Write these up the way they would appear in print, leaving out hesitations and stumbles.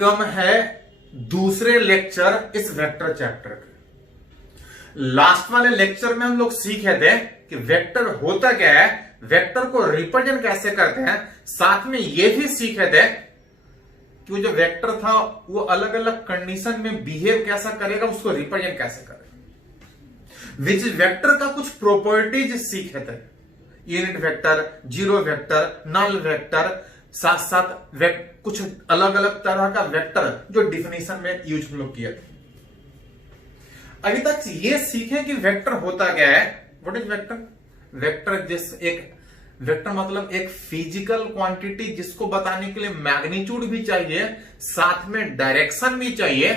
Welcome है दूसरे lecture इस वेक्टर चैप्टर के। लास्ट वाले लेक्चर में हम लोग सीखे थे कि वेक्टर होता क्या है, वेक्टर को रिप्रेजेंट कैसे करते हैं। साथ में यह भी सीखे थे कि वो जो वेक्टर था वो अलग अलग कंडीशन में बिहेव कैसा करेगा, उसको रिप्रेजेंट कैसे करेगा। विच वेक्टर का कुछ प्रॉपर्टीज सीखे थे, unit vector, zero vector, null vector, साथ साथ कुछ अलग अलग तरह का वेक्टर जो डिफिनेशन में यूज हम लोग किया था। अभी तक ये सीखे कि वेक्टर होता क्या है। What is vector? वेक्टर एक वेक्टर मतलब एक फिजिकल क्वांटिटी जिसको बताने के लिए मैग्नीट्यूड भी चाहिए, साथ में डायरेक्शन भी चाहिए,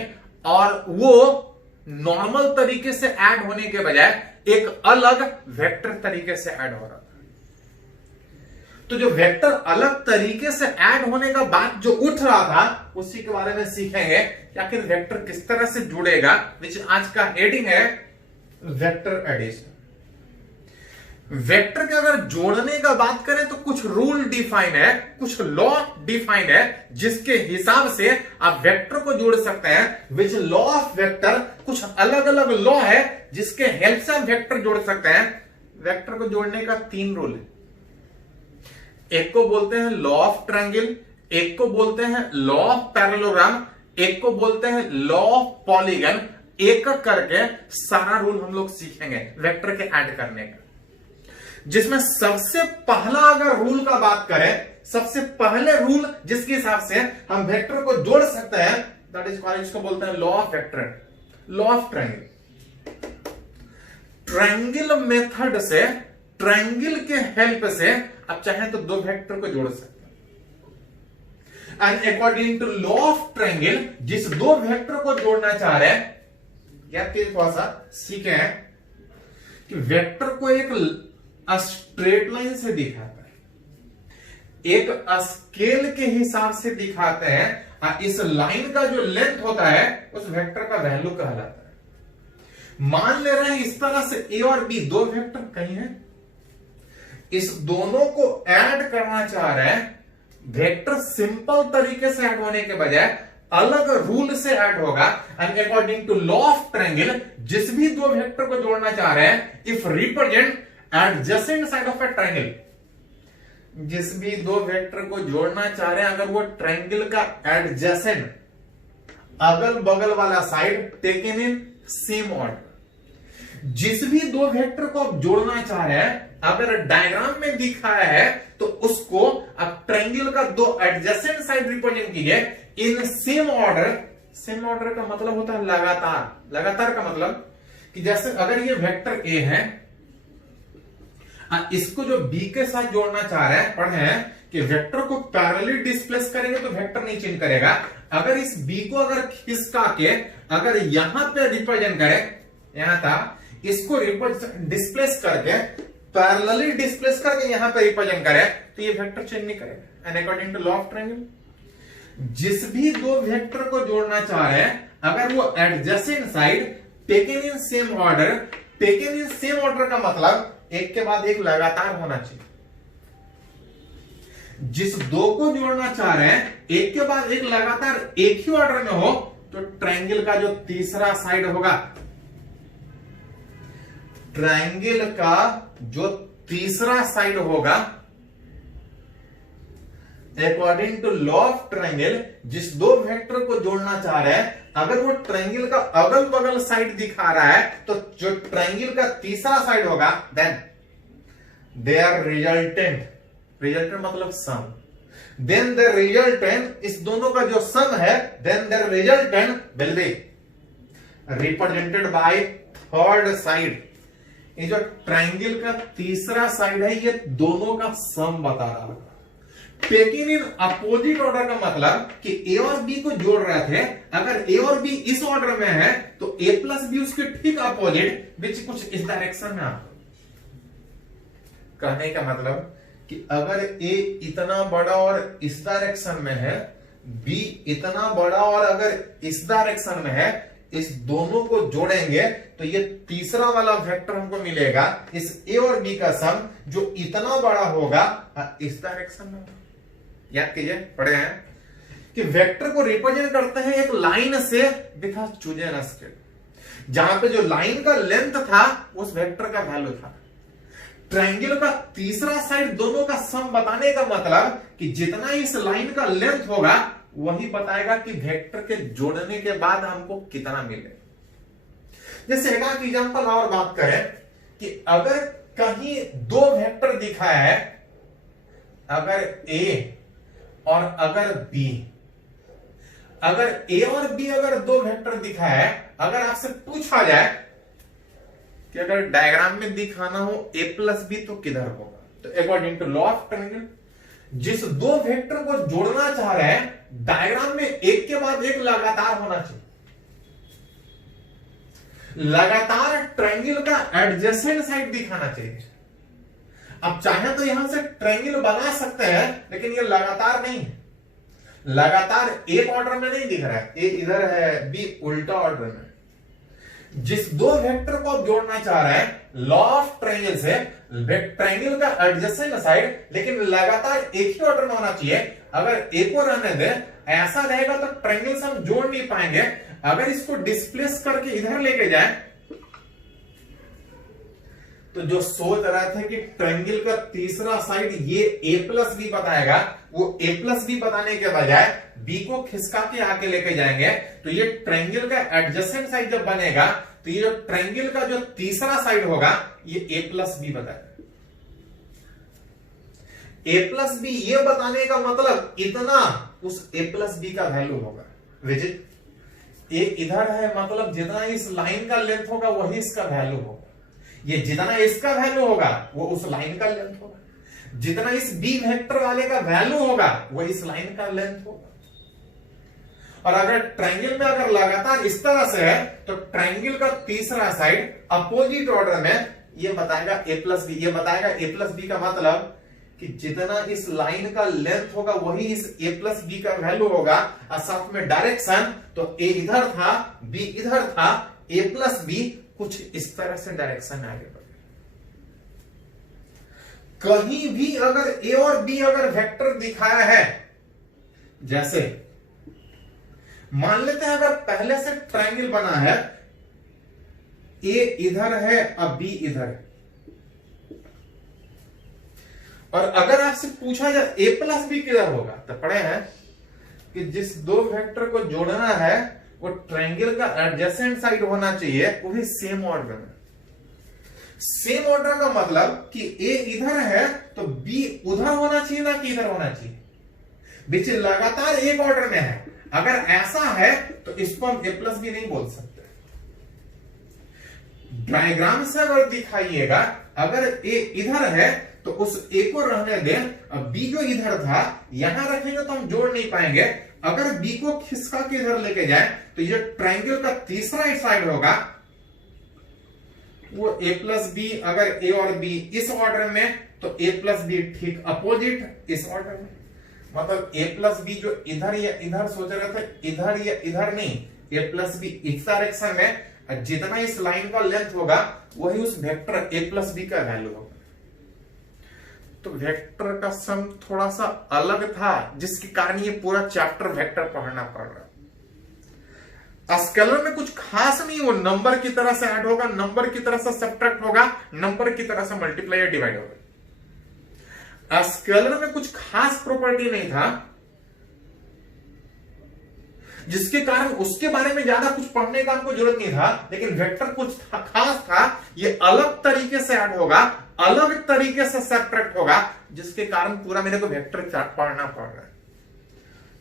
और वो नॉर्मल तरीके से ऐड होने के बजाय एक अलग वेक्टर तरीके से ऐड हो रहा था। तो जो वेक्टर अलग तरीके से ऐड होने का बात जो उठ रहा था, उसी के बारे में सीखेंगे कि आखिर वेक्टर किस तरह से जुड़ेगा, विच आज का हेडिंग है वेक्टर एडिशन। वेक्टर के अगर जोड़ने का बात करें तो कुछ रूल डिफाइन है, कुछ लॉ डिफाइन है, जिसके हिसाब से आप वेक्टर को जोड़ सकते हैं। विच लॉ ऑफ वेक्टर, कुछ अलग अलग लॉ है जिसके हेल्प से आप वेक्टर जोड़ सकते हैं। वेक्टर को जोड़ने का 3 रूल है। एक को बोलते हैं लॉ ऑफ ट्रायंगल, एक को बोलते हैं लॉ ऑफ पैरेललोग्राम, एक को बोलते हैं लॉ ऑफ पॉलीगन। एक करके सारा रूल हम लोग सीखेंगे वेक्टर के ऐड करने का। जिसमें सबसे पहला अगर रूल का बात करें, सबसे पहले रूल जिसके हिसाब से हम वेक्टर को जोड़ सकते हैं, दैट इज कॉल्ड, इसको बोलते हैं law of vector, law of triangle. Triangle method से, ट्रायंगल के हेल्प से आप चाहें तो 2 वेक्टर को जोड़ सकते हैं। And according to law of triangle, जिस 2 वेक्टर को जोड़ना चाह रहे हैं, क्या थोड़ा सा सीखे हैं कि वेक्टर को एक स्ट्रेट लाइन से दिखाता है, एक स्केल के हिसाब से दिखाते हैं। इस लाइन का जो लेंथ होता है उस वेक्टर का वैल्यू कहलाता है। मान ले रहे हैं इस तरह से ए और बी 2 वेक्टर कहीं है, इस दोनों को ऐड करना चाह रहे हैं। वेक्टर सिंपल तरीके से ऐड होने के बजाय अलग रूल से ऐड होगा। And according to law of triangle, जिस भी 2 वेक्टर को जोड़ना चाह रहे हैं, if represent adjacent side of a triangle, जिस भी 2 वेक्टर को जोड़ना चाह रहे हैं अगर वो ट्रायंगल का एडजेसेंट, अगल बगल वाला side, taken in same order. जिस भी 2 वेक्टर को आप जोड़ना चाह रहे हैं, अगर डायग्राम में दिखाया है तो उसको आप ट्रायंगल का 2 एडजेसेंट साइड रिप्रेजेंट कीजिए इन सेम ऑर्डर। सेम ऑर्डर का मतलब होता है लगातार। लगातार का मतलब कि जैसे अगर ये वेक्टर ए है, इसको जो बी के साथ जोड़ना चाह रहे हैं, पढ़े हैं कि वेक्टर को पैरेलली डिस्प्लेस करेंगे तो वेक्टर नहीं चेंज करेगा। अगर इस बी को अगर खिसका के अगर यहां पे रिप्रेजेंट करें, यहां था, इसको डिस्प्लेस करके पैरेलली डिस्प्लेस करके यहां पे रिप्रेजेंट करें तो ये वेक्टर चेंज नहीं करेगा। And according to law of triangle, जिस भी 2 वेक्टर को जोड़ना चाह रहे हैं अगर वो adjacent side, taken in same order, taken in same order का मतलब एक के बाद एक लगातार होना चाहिए। जिस 2 को जोड़ना चाह रहे हैं एक के बाद एक लगातार एक ही ऑर्डर में हो, तो ट्रायंगल का जो तीसरा साइड होगा, ट्रायंगल का जो तीसरा साइड होगा, according to law of triangle, जिस 2 वेक्टर को जोड़ना चाह रहे हैं अगर वो ट्रायंगल का अगल बगल साइड दिखा रहा है, तो जो ट्रायंगल का तीसरा साइड होगा, then they are resultant. Resultant मतलब सम। देन द रिजल्टेंट, इस दोनों का जो सम है, then the resultant will be represented by third side. ये जो ट्रायंगल का तीसरा साइड है, ये दोनों का सम बता रहा है। टेकिंग इन अपोजिट ऑर्डर का मतलब कि ए और बी को जोड़ रहे थे, अगर ए और बी इस ऑर्डर में है तो ए प्लस बी उसके ठीक अपोजिट, विच कुछ इस डायरेक्शन में आता। कहने का मतलब कि अगर ए इतना बड़ा और इस डायरेक्शन में है, बी इतना बड़ा और अगर इस डायरेक्शन में है, इस दोनों को जोड़ेंगे तो ये तीसरा वाला वेक्टर हमको मिलेगा, इस ए और बी का सम, जो इतना बड़ा होगा इस डायरेक्शन में। याद कीजिए, पढ़े हैं कि वेक्टर को रिप्रेजेंट करते हैं एक लाइन से विथ अ चूजन स्केल, जहां पे जो लाइन का लेंथ था उस वेक्टर का वैल्यू था। ट्रायंगल का तीसरा साइड दोनों का सम बताने का मतलब कि जितना इस लाइन का लेंथ होगा वही बताएगा कि वेक्टर के जोड़ने के बाद हमको कितना मिले। जैसे एक एग्जांपल और बात करें कि अगर कहीं दो वेक्टर दिखा है, अगर A और अगर B, अगर A और B अगर दो वेक्टर दिखा है, अगर आपसे पूछा जाए कि अगर डायग्राम में दिखाना हो A प्लस B तो किधर होगा, तो according to law of triangle जिस दो वेक्टर को जोड़ना चाह रहे हैं डायग्राम में एक के बाद एक लगातार होना चाहिए। लगातार ट्रायंगल का एडजेसेंट साइड दिखाना चाहिए। अब चाहे तो यहां से ट्रायंगल बना सकते हैं, लेकिन ये लगातार नहीं है। लगातार एक ऑर्डर में नहीं दिख रहा है, ए इधर है, बी उल्टा ऑर्डर में। जिस दो वेक्टर को आप जोड़ना चाह रहे हैं लॉ ऑफ ट्रायंगल से ट्रायंगल का एडजेसेंट साइड लेकिन लगातार एक ही ऑर्डर में होना चाहिए। अगर एक को रहने दे, ऐसा रहेगा तो ट्रायंगल से हम जोड़ नहीं पाएंगे। अगर इसको डिस्प्लेस करके इधर लेके जाए तो जो सोच रहे थे कि ट्रायंगल का तीसरा साइड ये ए प्लस बी बताएगा, वो ए प्लस बी बताने के बजाय बी को खिसका के आके लेके जाएंगे, तो ये ट्रायंगल का एडजेसेंट साइड जब बनेगा तो ये जो ट्रायंगल का जो तीसरा साइड होगा ये ए प्लस बी बताएगा। ए प्लस बी ये बताने का मतलब इतना उस ए प्लस बी का वैल्यू होगा। विजिट ए इधर है, मतलब जितना इस लाइन का लेंथ होगा वही इसका वैल्यू होगा। ये जितना इसका वैल्यू होगा वो उस लाइन का लेंथ होगा। जितना इस बी वेक्टर वाले का वैल्यू होगा वो इस लाइन का लेंथ होगा। और अगर ट्रायंगल में अगर लगातार इस तरह से है तो ट्रायंगल का तीसरा साइड अपोजिट ऑर्डर में ये बताएगा ए प्लस बी। ये बताएगा ए प्लस बी का मतलब कि जितना इस लाइन का लेंथ होगा वही इस ए प्लस बी का वैल्यू होगा। और साथ में डायरेक्शन, तो ए इधर था, बी इधर था, ए प्लस बी कुछ इस तरह से डायरेक्शन आगे बढ़े। कहीं भी अगर ए और बी अगर वेक्टर दिखाया है, जैसे मान लेते हैं अगर पहले से ट्रायंगल बना है, ए इधर है अब बी इधर है, और अगर आपसे पूछा जाए ए प्लस बी किधर होगा, तो पढ़े हैं कि जिस दो वेक्टर को जोड़ना है वो ट्रायंगल का एडजेसेंट साइड होना चाहिए, वो भी सेम ऑर्डर में। सेम ऑर्डर का मतलब कि ए इधर है तो बी उधर होना चाहिए ना कि इधर होना चाहिए, बीच लगातार एक ऑर्डर में है। अगर ऐसा है तो इसको हम ए प्लस बी नहीं बोल सकते। डायग्राम से अगर दिखाइएगा, अगर ए इधर है तो उस ए को रहने दें, अब बी जो इधर था यहां रखेंगे तो हम जोड़ नहीं पाएंगे। अगर बी को खिसका के इधर लेके जाए तो ये ट्रायंगल का तीसरा साइड होगा वो ए प्लस बी। अगर ए और बी इस ऑर्डर में तो ए प्लस बी ठीक अपोजिट इस ऑर्डर में। मतलब ए प्लस बी जो इधर या इधर सोच रहे थे, इधर या इधर नहीं, ए प्लस बी इस डायरेक्शन में, जितना इस लाइन का लेंथ होगा वही उस वेक्टर ए प्लस बी का वैल्यू होगा। तो वेक्टर का सम थोड़ा सा अलग था, जिसके कारण ये पूरा चैप्टर वेक्टर पढ़ना पड़ रहा। स्केलर में कुछ खास नहीं, वो नंबर की तरह से ऐड होगा, नंबर की तरह से सब्ट्रैक्ट होगा, नंबर की तरह से मल्टीप्लाई या डिवाइड होगा। स्केलर में कुछ खास प्रॉपर्टी नहीं था, जिसके कारण उसके बारे में ज्यादा कुछ पढ़ने का हमको जरूरत नहीं था। लेकिन वेक्टर कुछ खास था, ये अलग तरीके से ऐड होगा, अलग तरीके से सब्ट्रैक्ट होगा, जिसके कारण पूरा मेरे को वेक्टर पढ़ना पड़ रहा है।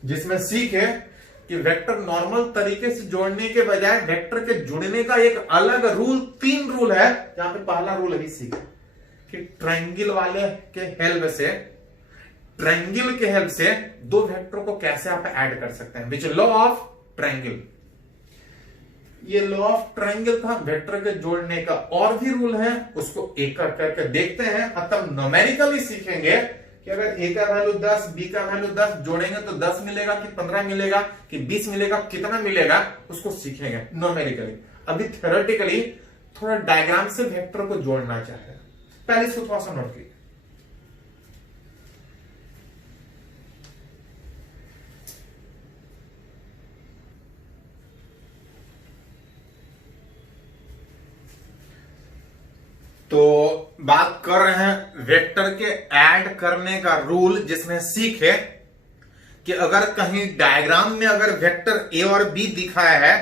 जिसमें सीख है कि वेक्टर नॉर्मल तरीके से जोड़ने के बजाय वेक्टर के जुड़ने का एक अलग रूल, 3 रूल है। यहां पे पहला रूल अभी सीखा कि ट्रायंगल वाले के हेल्प से, ट्रायंगल के हेल्प से दो वेक्टर को कैसे आप ऐड कर सकते हैं, विच लॉ ऑफ ट्रायंगल। ये लॉ ऑफ ट्रायंगल था वेक्टर के जोड़ने का। और भी रूल है, उसको एक करके देखते हैं। तब न्यूमेरिकली सीखेंगे कि अगर ए का वैल्यू 10, बी का वैल्यू 10 जोड़ेंगे तो 10 मिलेगा कि 15 मिलेगा कि 20 मिलेगा, कितना मिलेगा उसको सीखेंगे न्यूमेरिकली। अभी थ्योरेटिकली थोड़ा डायग्राम से वेक्टर को जोड़ना चाहे, पहले इसको थोड़ा सा नोट कीजिए। तो बात कर रहे हैं वेक्टर के ऐड करने का रूल, जिसमें सीखे कि अगर कहीं डायग्राम में अगर वेक्टर ए और बी दिखाया है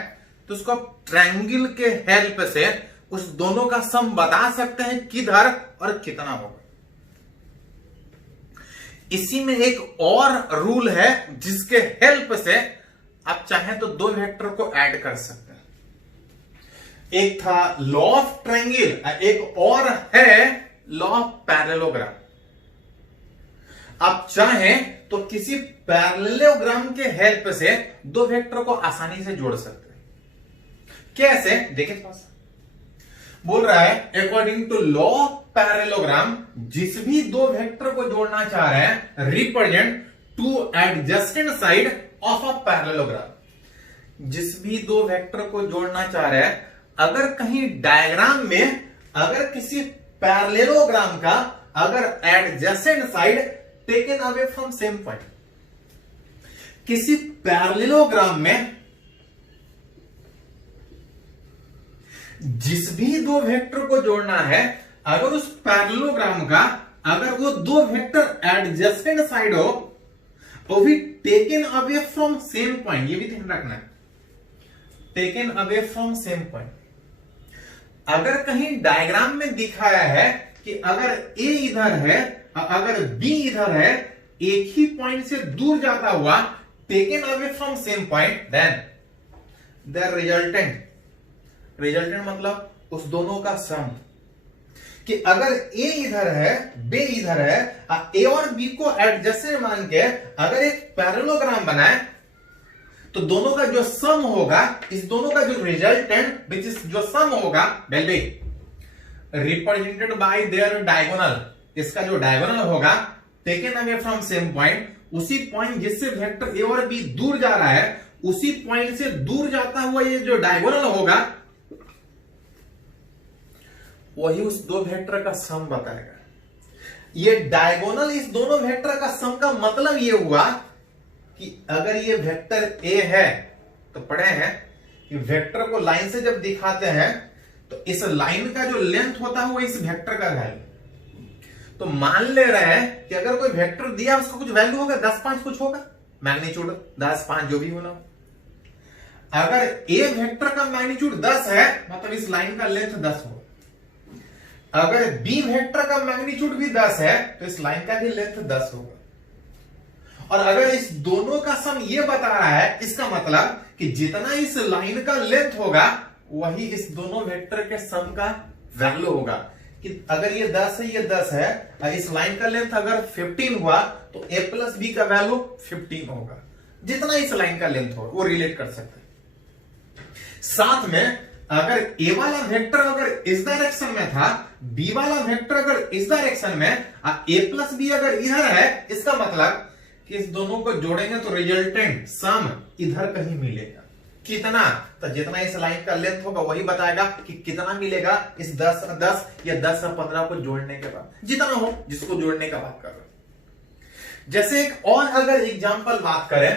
तो उसको ट्रायंगल के हेल्प से उस दोनों का सम बता सकते हैं किधर और कितना होगा। इसी में एक और रूल है जिसके हेल्प से आप चाहें तो दो वेक्टर को ऐड कर सकते हैं। एक था लॉ ऑफ ट्रायंगल, एक और है लॉ ऑफ पैरेललोग्राम। आप चाहें तो किसी पैरेललोग्राम के हेल्प से दो वेक्टर को आसानी से जोड़ सकते हैं। कैसे, देखिए पास बोल रहा है according to law of parallelogram, जिस भी दो वेक्टर को जोड़ना चाह रहे हैं represent two adjacent side of a parallelogram. जिस भी दो वेक्टर को जोड़ना चाह रहे हैं, अगर कहीं डायग्राम में अगर किसी पैरेललोग्राम का अगर adjacent side taken away from same point, किसी पैरेललोग्राम में जिस भी दो वेक्टर को जोड़ना है, अगर उस पैरेललोग्राम का अगर वो दो वेक्टर एडजेसेंट साइड हो वो भी taken away from same point, ये भी ध्यान रखना है, taken away from same point. अगर कहीं डायग्राम में दिखाया है कि अगर ए इधर है अगर बी इधर है, एक ही पॉइंट से दूर जाता हुआ taken away from same point, then the resultant मतलब उस दोनों का सम, कि अगर ए इधर है बी इधर है, ए और बी को एडजेसेंट मान के अगर एक पैरेललोग्राम बनाए तो दोनों का जो सम होगा, इस दोनों का जो रिजल्टेंट विच इज जो सम होगा will be represented by there diagonal. इसका जो डायगोनल होगा taken away from same point, उसी पॉइंट जिससे वेक्टर ए और बी दूर जा रहा है, उसी पॉइंट से दूर जाता हुआ ये जो डायगोनल होगा वही उस दो वेक्टर का सम बताएगा। ये डायगोनल इस दोनों वेक्टर का सम का मतलब ये हुआ कि अगर ये वेक्टर ए है तो पढ़े हैं कि वेक्टर को लाइन से जब दिखाते हैं तो इस लाइन का जो लेंथ होता है वो इस वेक्टर का वैल्यू। तो मान ले रहे हैं कि अगर कोई वेक्टर दिया उसका कुछ वैल्यू होगा, 10 5 कुछ होगा, मैग्नीट्यूड 10 5 जो भी होना। अगर ए वेक्टर का मैग्नीट्यूड 10 है मतलब इस लाइन का लेंथ 10 होगा। अगर बी वेक्टर का मैग्नीट्यूड भी 10 है तो इस लाइन का भी लेंथ 10 होगा। और अगर इस दोनों का सम ये बता रहा है, इसका मतलब कि जितना इस लाइन का लेंथ होगा वही इस दोनों वेक्टर के सम का वैल्यू होगा। कि अगर ये 10 है ये 10 है और इस लाइन का लेंथ अगर 15 हुआ तो a प्लस बी का वैल्यू 15 होगा। जितना इस लाइन का लेंथ होगा वो रिलेट कर सकते हैं। साथ में अगर ए वाला वेक्टर अगर इस डायरेक्शन में था, बी वाला वेक्टर अगर इस डायरेक्शन में, ए प्लस बी अगर इधर है, इसका मतलब कि इस दोनों को जोड़ेंगे तो रिजल्टेंट सम इधर कहीं मिलेगा। कितना? तो जितना इस लाइन का लेंथ होगा वही बताएगा कि कितना मिलेगा इस 10 या 10 और 15 को जोड़ने के बाद, जितना हो जिसको जोड़ने का बात कर रहे हैं। जैसे एक और अगर एग्जांपल बात करें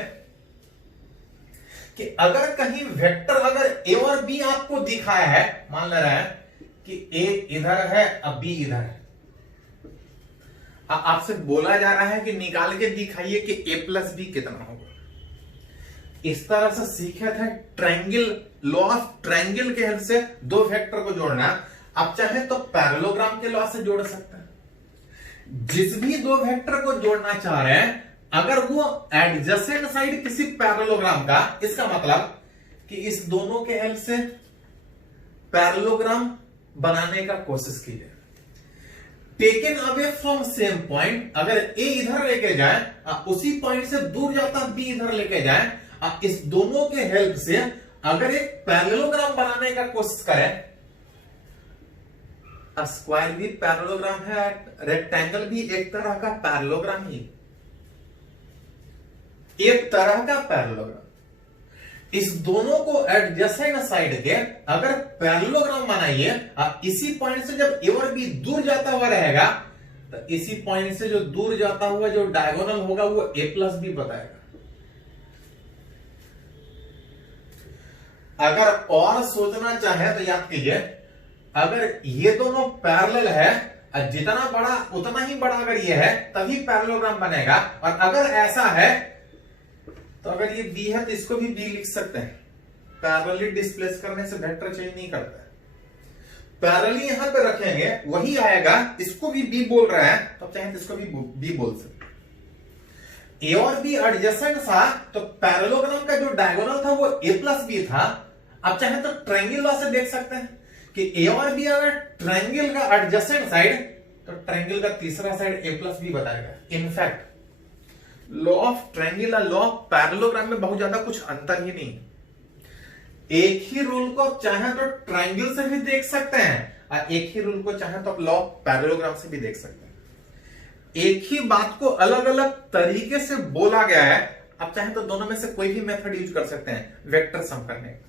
कि अगर कहीं वेक्टर अगर ए और बी आपको दिखाया है, मान ले रहा है कि ए इधर है अब बी इधर है, आपसे बोला जा रहा है कि निकाल के दिखाइए कि ए प्लस बी कितना होगा। इस तरह से सीखे थे ट्रायंगल, लॉ ऑफ ट्रायंगल के हेल्प से दो वेक्टर को जोड़ना। आप चाहे तो पैरेललोग्राम के लॉ से जोड़ सकते हैं। जिस भी दो वेक्टर को जोड़ना चाह रहे हैं अगर वो एडजेसेंट साइड किसी पैरेललोग्राम का, इसका मतलब कि इस दोनों के हेल्प से पैरेललोग्राम बनाने का कोशिश कीजिए। Taken away from same point, अगर ए इधर लेके जाए उसी पॉइंट से दूर जाता बी इधर लेके जाए, इस दोनों के हेल्प से अगर एक पैरेललोग्राम बनाने का कोशिश करें, स्क्वायर भी पैरेललोग्राम है, रेक्टेंगल भी एक तरह का पैरेललोग्राम ही, एक तरह का पैरेललोग्राम। इस दोनों को एडजेसेंट साइड के अगर पैरेललोग्राम बनाइए, इसी पॉइंट से जब ए और बी दूर जाता हुआ रहेगा तो इसी पॉइंट से जो दूर जाता हुआ जो डायगोनल होगा वो ए प्लस बी बताएगा। अगर और सोचना चाहे तो याद कीजिए, अगर ये दोनों पैरेलल है, जितना बड़ा उतना ही बड़ा अगर ये है तभी पैरेललोग्राम बनेगा। और अगर ऐसा है तो अगर ये बी है तो इसको भी बी लिख सकते हैं। पैरेलली डिस्प्लेस करने से वेक्टर चेंज नहीं करता है। पैरेलली यहां पे रखेंगे वही आएगा, इसको भी बी बोल रहे हैं तो चाहे तो इसको भी बी बोल सकते। ए और बी एडजेसेंट था तो पैरेललोग्राम का जो डायगोनल था वो ए प्लस बी था। अब चाहे तो ट्रायंगल लॉ से देख सकते हैं कि ए और बी अगर ट्रायंगल का एडजेसेंट साइड तो ट्रायंगल का तीसरा साइड ए प्लस बी बताएगा। इनफैक्ट लॉ ऑफ ट्रायंगल और लॉ ऑफ पैरेललोग्राम में बहुत ज्यादा कुछ अंतर ही नहीं। एक ही रूल को चाहे तो ट्रायंगल से भी देख सकते हैं और एक ही रूल को चाहे तो लॉ ऑफ पैरेललोग्राम से भी देख सकते हैं। एक ही बात को अलग अलग तरीके से बोला गया है। आप चाहे तो दोनों में से कोई भी मेथड यूज कर सकते हैं वेक्टर सम करने का।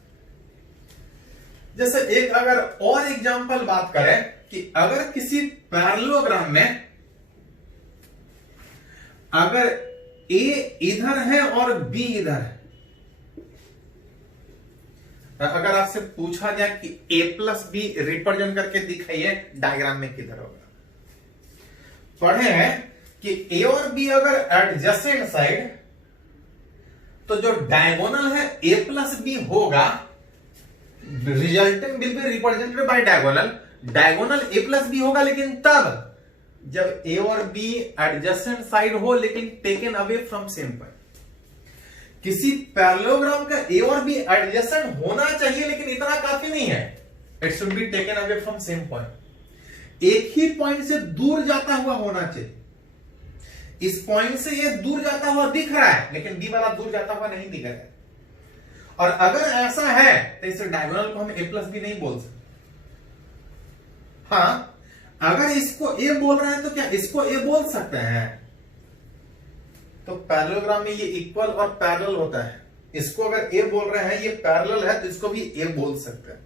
जैसे एक अगर और एग्जांपल बात करें कि अगर किसी पैरेललोग्राम में अगर ए इधर है और बी इधर है, अगर आपसे पूछा जाए कि ए प्लस बी रिप्रेजेंट करके दिखाइए डायग्राम में किधर होगा। पढ़े हैं कि ए और बी अगर एडजेसेंट साइड तो जो डायगोनल है ए प्लस बी होगा, resultant will be represented by diagonal. Diagonal A plus B होगा लेकिन तब जब ए और बी एडजेसेंट साइड हो लेकिन taken away from same point. किसी पैरेललोग्राम का ए और बी एडजेसेंट होना चाहिए लेकिन इतना काफी नहीं है, it should be taken away from same point. एक ही पॉइंट से दूर जाता हुआ होना चाहिए। इस पॉइंट से ये दूर जाता हुआ दिख रहा है लेकिन बी वाला दूर जाता हुआ नहीं दिख रहा है। और अगर ऐसा है तो इस डायगोनल को हम ए प्लस बी नहीं बोल सकते। हाँ, अगर इसको ए बोल रहे हैं तो क्या इसको ए बोल सकते हैं? तो पैरेललोग्राम में ये इक्वल और पैरेलल होता है। इसको अगर ए बोल रहे हैं, ये पैरेलल है तो इसको भी ए बोल सकते हैं।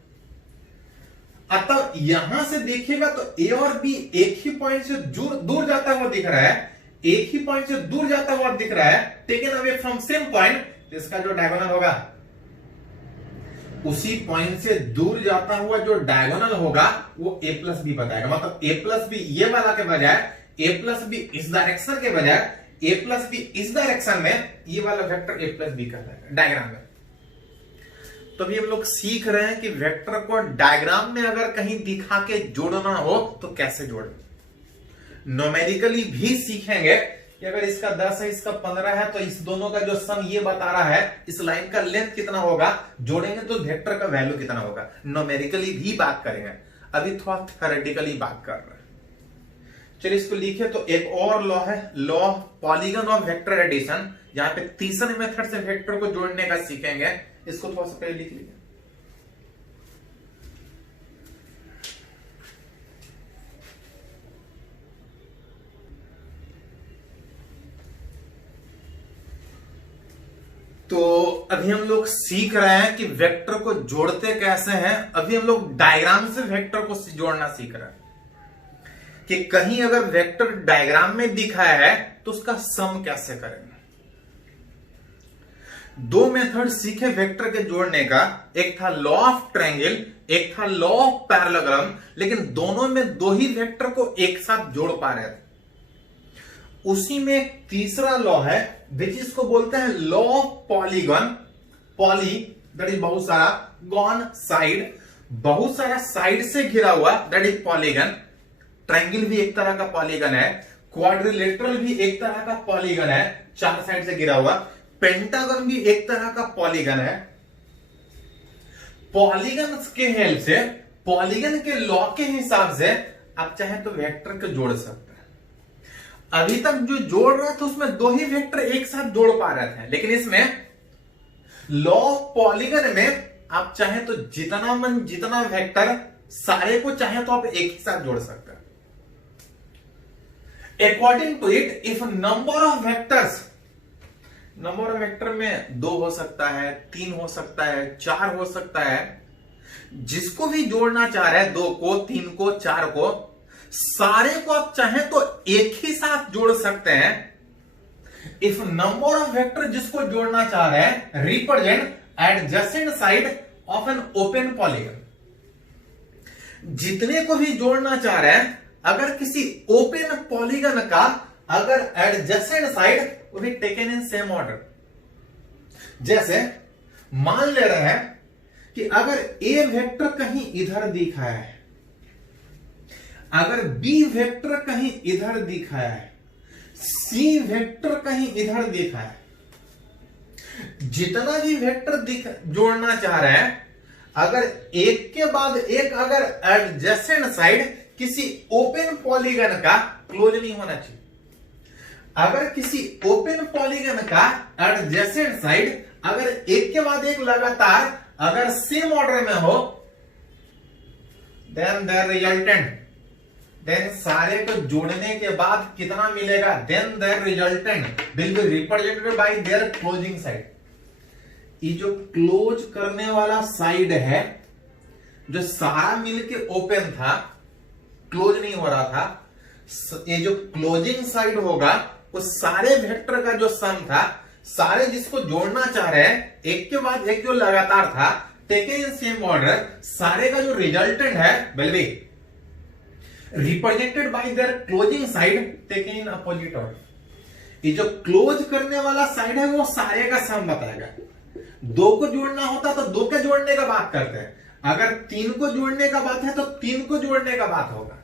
अतः यहां से देखिएगा तो ए और बी एक ही पॉइंट से दूर जाता हुआ दिख रहा है, एक ही पॉइंट से दूर जाता हुआ दिख रहा है, taken away from same point. इसका जो डायगोनल होगा उसी पॉइंट से दूर जाता हुआ जो डायगोनल होगा वो ए प्लस बी बताएगा। मतलब ए प्लस बी ये वाला के बजाय, ए प्लस बी इस डायरेक्शन के बजाय ए प्लस बी इस डायरेक्शन में, ये वाला वेक्टर ए प्लस बी कहलाएगा डायग्राम में। तो अभी हम लोग सीख रहे हैं कि वेक्टर को डायग्राम में अगर कहीं दिखा के जोड़ना हो तो कैसे जोड़े। न्यूमेरिकली भी सीखेंगे कि अगर इसका 10 है इसका 15 है तो इस दोनों का जो सम ये बता रहा है, इस लाइन का लेंथ कितना होगा, जोड़ेंगे तो वेक्टर का वैल्यू कितना होगा। न्यूमेरिकली भी बात करेंगे, अभी थोड़ा थ्योरेटिकली बात कर रहे हैं। चलिए इसको लिखे तो एक और लॉ है, law polygon of vector addition. जहां पे तीसरे मेथड से वेक्टर को जोड़ने का सीखेंगे। इसको थोड़ा सा पहले लिख लीजिए। तो अभी हम लोग सीख रहे हैं कि वेक्टर को जोड़ते कैसे हैं। अभी हम लोग डायग्राम से वेक्टर को जोड़ना सीख रहे हैं कि कहीं अगर वेक्टर डायग्राम में दिखा है तो उसका सम कैसे करेंगे। दो मेथड सीखे वेक्टर के जोड़ने का, एक था लॉ ऑफ ट्रायंगल, एक था लॉ ऑफ पैरेललोग्राम, लेकिन दोनों में दो ही वेक्टर को एक साथ जोड़ पा रहे थे। उसी में एक तीसरा लॉ है विच इसको बोलते हैं law of polygon. Poly that is बहुत सारा, गॉन साइड, बहुत सारा साइड से घिरा हुआ दैट इज पॉलीगन। ट्रायंगल भी एक तरह का पॉलीगन है, क्वाड्रिलेटरल भी एक तरह का पॉलीगन है, चार साइड से घिरा हुआ। पेंटागन भी एक तरह का पॉलीगन है। पॉलीगन के हेल्प से, पॉलीगन के लॉ के हिसाब से आप चाहे तो वेक्टर को जोड़ सकते हैं। अभी तक जो जोड़ रहा था उसमें दो ही वेक्टर एक साथ जोड़ पा रहे थे, लेकिन इसमें लॉ ऑफ पॉलीगन में आप चाहे तो जितना वेक्टर सारे को चाहे तो आप एक ही साथ जोड़ सकते हैं। According to it, if number of vectors, number of vector में 2 हो सकता है, 3 हो सकता है, 4 हो सकता है। जिसको भी जोड़ना चाह रहे हैं, 2 को, 3 को, 4 को, सारे को आप चाहें तो एक ही साथ जोड़ सकते हैं। इफ नंबर ऑफ वेक्टर जिसको जोड़ना चाह रहे हैं represent adjacent side of an open polygon. जितने को भी जोड़ना चाह रहे हैं, अगर किसी ओपन पॉलीगन का अगर एडजेसेंट साइड वो भी टेकन इन सेम ऑर्डर। जैसे मान ले रहे हैं कि अगर ए वेक्टर कहीं इधर दिखाया है, अगर बी वेक्टर कहीं इधर दिखाया है, सी वेक्टर कहीं इधर दिखा है, जितना भी वेक्टर जोड़ना चाह रहे हैं, अगर एक के बाद एक अगर एडजेसेंट साइड किसी ओपन पॉलीगन का क्लोज नहीं होना चाहिए। अगर किसी ओपन पॉलीगन का एडजेसेंट साइड अगर एक के बाद एक लगातार अगर सेम ऑर्डर में हो, देन द रिजल्टेंट, देन सारे को जोड़ने के बाद कितना मिलेगा, then the resultant will be represented by their closing side. ये जो क्लोज करने वाला साइड है, जो सारा मिलके ओपन था, क्लोज नहीं हो रहा था, ये जो क्लोजिंग साइड होगा वो सारे वेक्टर का जो सम था, सारे जिसको जोड़ना चाह रहे हैं, एक के बाद एक जो लगातार था, टेकन इन सेम ऑर्डर, सारे का जो रिजल्टेंट है will be represented by their closing side taken in opposite order. ये जो क्लोज करने वाला साइड है वो सारे का सम बताएगा। दो को जोड़ना होता तो दो के जोड़ने का बात करते हैं, अगर तीन को जोड़ने का बात है तो तीन को जोड़ने का बात होगा।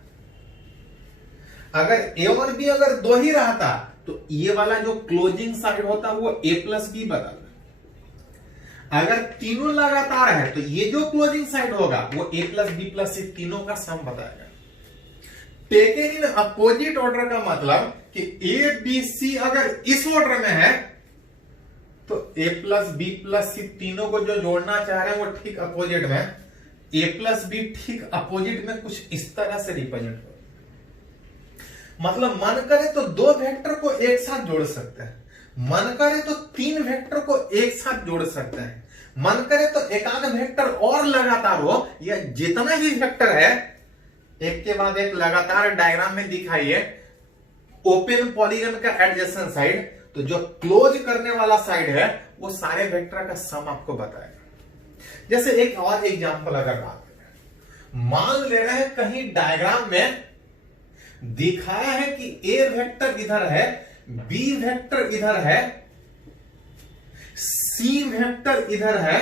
अगर ए और बी अगर दो ही रहता तो ये वाला जो क्लोजिंग साइड होता वो ए प्लस बी बताता। अगर तीनों लगातार है तो ये जो क्लोजिंग साइड होगा वो ए प्लस बी प्लस सी तीनों का सम बताएगा। टेकन इन अपोजिट ऑर्डर का मतलब कि ए बी सी अगर इस ऑर्डर में है तो ए प्लस बी प्लस सी तीनों को जो जोड़ना चाह रहे हैं वो ठीक अपोजिट में, ए प्लस बी ठीक अपोजिट में कुछ इस तरह से रिप्रेजेंट हो। मतलब मन करे तो दो वेक्टर को एक साथ जोड़ सकते हैं, मन करे तो तीन वेक्टर को एक साथ जोड़ सकते हैं, मन करे तो एक आध वेक्टर और लगातार हो, या जितना भी वेक्टर है एक के बाद एक लगातार डायग्राम में दिखाइए ओपन पॉलीगन का एडजेसेंट साइड, तो जो क्लोज करने वाला साइड है वो सारे वेक्टर का सम आपको बताएगा। जैसे एक और एग्जांपल अगर बात करें, मान ले रहे हैं कहीं डायग्राम में दिखाया है कि ए वेक्टर इधर है, बी वेक्टर इधर है, सी वेक्टर इधर है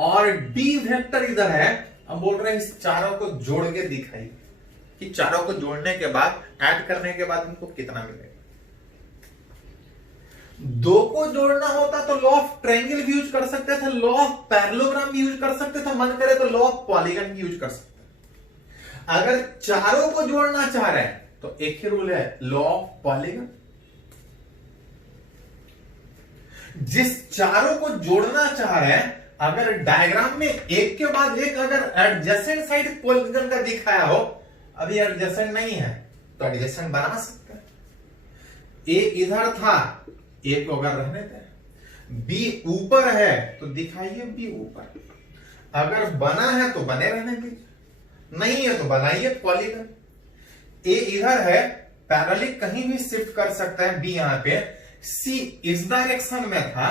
और डी वेक्टर इधर है। अब बोल रहे हैं इस चारों को जोड़ के दिखाइए कि चारों को जोड़ने के बाद ऐड करने के बाद इनको कितना मिलेगा। दो को जोड़ना होता तो लॉ ऑफ ट्रायंगल भी यूज कर सकते थे, लॉ ऑफ पैरेललोग्राम भी यूज कर सकते थे, मन करे तो लॉ ऑफ पॉलीगन भी यूज कर सकते हैं। अगर चारों को जोड़ना चाह रहे हैं तो एक ही रूल है, लॉ ऑफ पॉलीगन। जिस चारों को जोड़ना चाह रहे हैं, अगर डायग्राम में एक के बाद एक अगर एडजेसेंट साइड पॉलीगन का दिखाया हो, अभी एडजेसेंट नहीं है तो एडजेसेंट बना सकते हैं। ए इधर था, ए को अगर रहने दें, बी ऊपर है तो दिखाइए बी ऊपर, अगर बना है तो बने रहने दीजिए, नहीं है तो बनाइए पॉलीगन। ए इधर है, पैरेलल कहीं भी शिफ्ट कर सकता है, बी यहां पे, सी इस डायरेक्शन में था,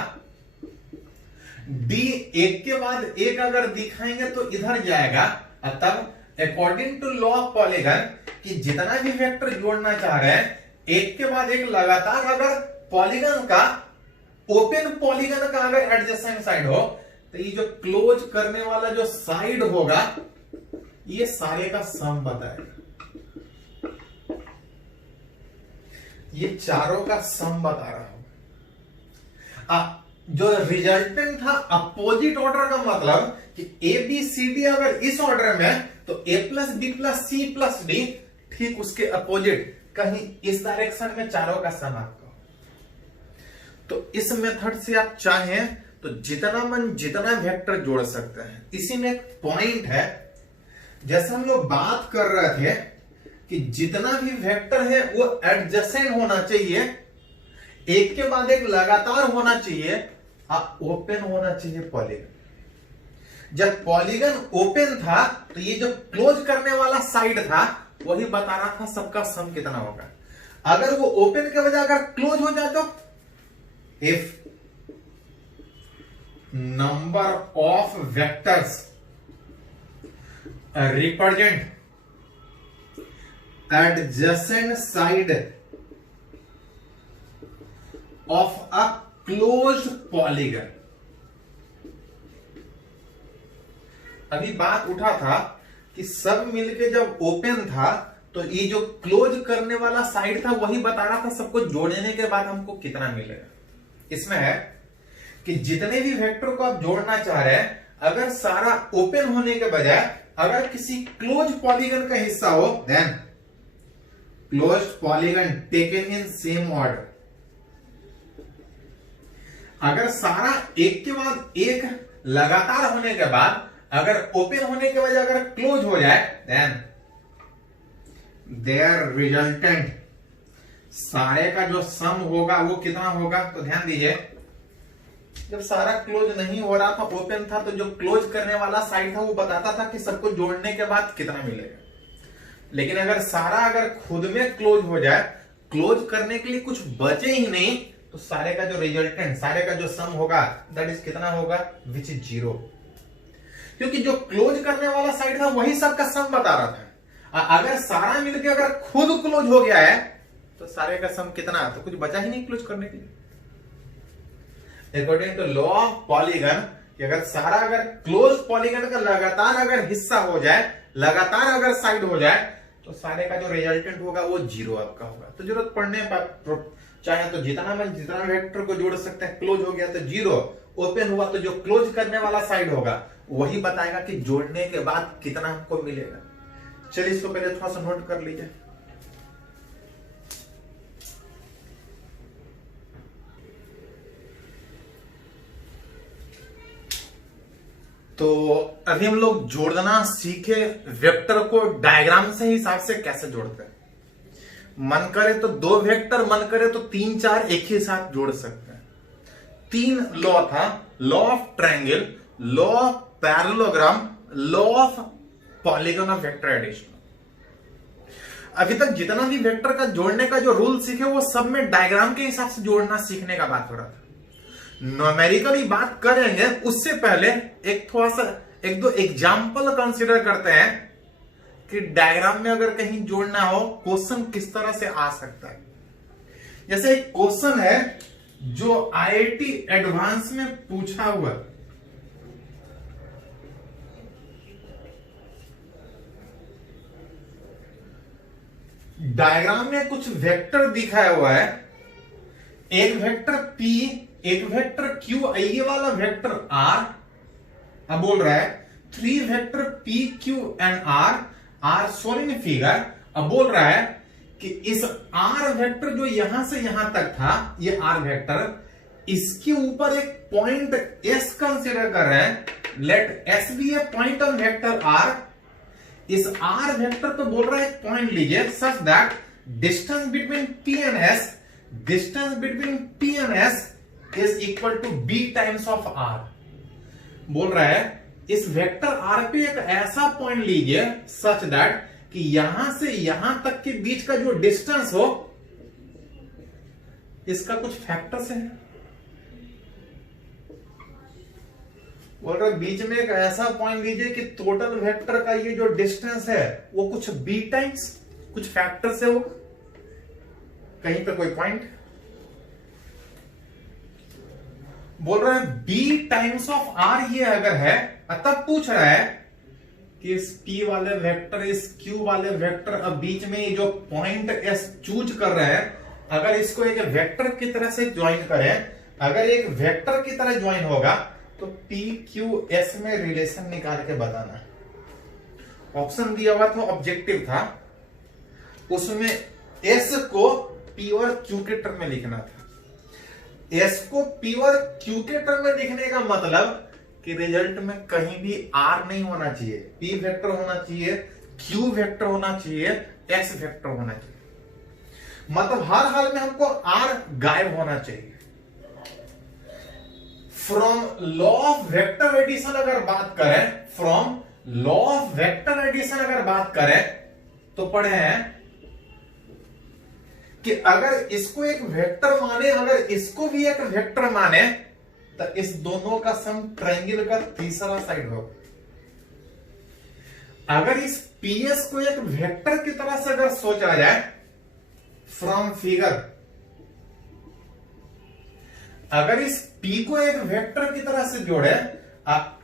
डी एक के बाद एक अगर दिखाएंगे तो इधर जाएगा। तब according to law of polygon कि जितना भी वेक्टर जोड़ना चाह रहे हैं, एक के बाद एक लगातार अगर पॉलीगन का ओपन पॉलीगन का अगर एडजेसेंट साइड हो तो ये जो क्लोज करने वाला जो साइड होगा ये सारे का सम बताएगा, ये चारों का सम बता रहा हूं। जो रिजल्टेंट था अपोजिट ऑर्डर का मतलब कि ए बी सी डी अगर इस ऑर्डर में तो A plus B plus C plus D ठीक उसके अपोजिट कहीं इस डायरेक्शन में चारों का सम आपका। तो इस मेथड से आप चाहें तो जितना मन जितना वेक्टर जोड़ सकते हैं। इसी में एक पॉइंट है, जैसे हम लोग बात कर रहे थे कि जितना भी वेक्टर है वो एडजेसेंट होना चाहिए, एक के बाद एक लगातार होना चाहिए, ओपन होना चाहिए पॉलीगन। जब पॉलीगन ओपन था तो ये जो क्लोज करने वाला साइड था वही बता रहा था सबका सम कितना होगा। अगर वो ओपन के बजाय अगर क्लोज हो जाए तो if number of vectors represent adjacent side of a closed polygon। अभी बात उठा था कि सब मिलके जब ओपन था तो ये जो क्लोज करने वाला साइड था वही बता रहा था सबको जोड़ने के बाद हमको कितना मिलेगा। इसमें है कि जितने भी वेक्टर को आप जोड़ना चाह रहे हैं, अगर सारा ओपन होने के बजाय अगर किसी क्लोज पॉलीगन का हिस्सा हो, then close polygon taken in same order. अगर सारा एक के बाद एक लगातार होने के बाद अगर ओपन होने के बजाय अगर क्लोज हो जाए, देन देयर रिजल्टेंट, सारे का जो सम होगा वो कितना होगा। तो ध्यान दीजिए, जब सारा क्लोज नहीं हो रहा था, ओपन था, तो जो क्लोज करने वाला साइड था वो बताता था कि सबको जोड़ने के बाद कितना मिलेगा। लेकिन अगर सारा अगर खुद में क्लोज हो जाए, क्लोज करने के लिए कुछ बचे ही नहीं, तो सारे का जो रिजल्टेंट, सारे का जो सम होगा, दैट इज कितना होगा, विच इज 0। क्योंकि जो क्लोज करने वाला साइड था वही सबका सम बता रहा था। अगर सारा मिलकर अगर खुद क्लोज हो गया है तो सारे का सम कितना, तो कुछ बचा ही नहीं क्लोज करने के लिए। According to law of polygon, कि अगर सारा अगर क्लोज पॉलीगन का लगातार अगर हिस्सा हो जाए, लगातार अगर साइड हो जाए, तो सारे का जो रिजल्टेंट होगा वो 0 आपका होगा। तो जरूरत पड़ने पर चाहे तो जितना वेक्टर को जोड़ सकते हैं, क्लोज हो गया तो 0, ओपन हुआ तो जो क्लोज करने वाला साइड होगा वही बताएगा कि जोड़ने के बाद कितना हमको मिलेगा। चलिए इसको पहले थोड़ा सा नोट कर लीजिए। तो अभी हम लोग जोड़ना सीखे वेक्टर को डायग्राम से हिसाब से कैसे जोड़ते हैं। मन करे तो 2 वेक्टर, मन करे तो 3-4 एक ही साथ जोड़ सकते हैं। 3 लॉ था, law of triangle, law of parallelogram, law of polygon of vector addition. अभी तक जितना भी वेक्टर का जोड़ने का जो रूल सीखे वो सब में डायग्राम के हिसाब से जोड़ना सीखने का बात हो रहा था। न्यूमेरिकली बात करेंगे उससे पहले एक दो एग्जाम्पल कंसीडर करते हैं कि डायग्राम में अगर कहीं जोड़ना हो क्वेश्चन किस तरह से आ सकता है। जैसे एक क्वेश्चन है जो आईआईटी एडवांस में पूछा हुआ, डायग्राम में कुछ वेक्टर दिखाया हुआ है, एक वेक्टर P, एक वेक्टर Q, ये वाला वेक्टर R। अब बोल रहा है 3 vector P, Q and R are shown in figure. अब बोल रहा है कि इस R वेक्टर जो यहां से यहां तक था, ये R वेक्टर, इसके ऊपर एक पॉइंट S कंसीडर कर रहे हैं। Let S be a point on vector R। इस R वेक्टर पे बोल रहा है एक पॉइंट लीजिए such that distance between P and S, distance between P and S is equal to B times of R। बोल रहा है इस वेक्टर R पे एक ऐसा पॉइंट लीजिए सच दैट कि यहां से यहां तक के बीच का जो डिस्टेंस हो, इसका कुछ फैक्टर से है। बोल रहा है बीच में एक ऐसा पॉइंट लीजिए कि टोटल वेक्टर का ये जो डिस्टेंस है वो कुछ B टाइम्स कुछ फैक्टर से हो, कहीं पे कोई पॉइंट। बोल रहा है B टाइम्स ऑफ R ये अगर है, तब पूछ रहा है कि इस P वाले वेक्टर, इस Q वाले वेक्टर, अब बीच में ये जो पॉइंट S चूज कर रहे हैं, अगर इसको एक वेक्टर की तरह से ज्वाइन करें, अगर एक वेक्टर की तरह ज्वाइन होगा तो P Q S में रिलेशन निकाल के बताना। ऑप्शन दिया हुआ था, ऑब्जेक्टिव था, उसमें S को P और Q के टर्म में लिखना था। S को P और Q के टर्म में लिखने का मतलब कि रिजल्ट में कहीं भी R नहीं होना चाहिए, P वेक्टर होना चाहिए, Q वेक्टर होना चाहिए, S वेक्टर होना चाहिए। मतलब हर हाल में हमको R गायब होना चाहिए। From law of vector addition अगर बात करें, from law of vector addition अगर बात करें तो पढ़े हैं कि अगर इसको एक वेक्टर माने, अगर इसको भी एक वेक्टर माने, तो इस दोनों का सम ट्रायंगल का तीसरा साइड होगा। अगर इस PS को एक वेक्टर की तरह से अगर सोचा जाए फ्रॉम फिगर, अगर इस P को एक वेक्टर की तरह से जोड़े,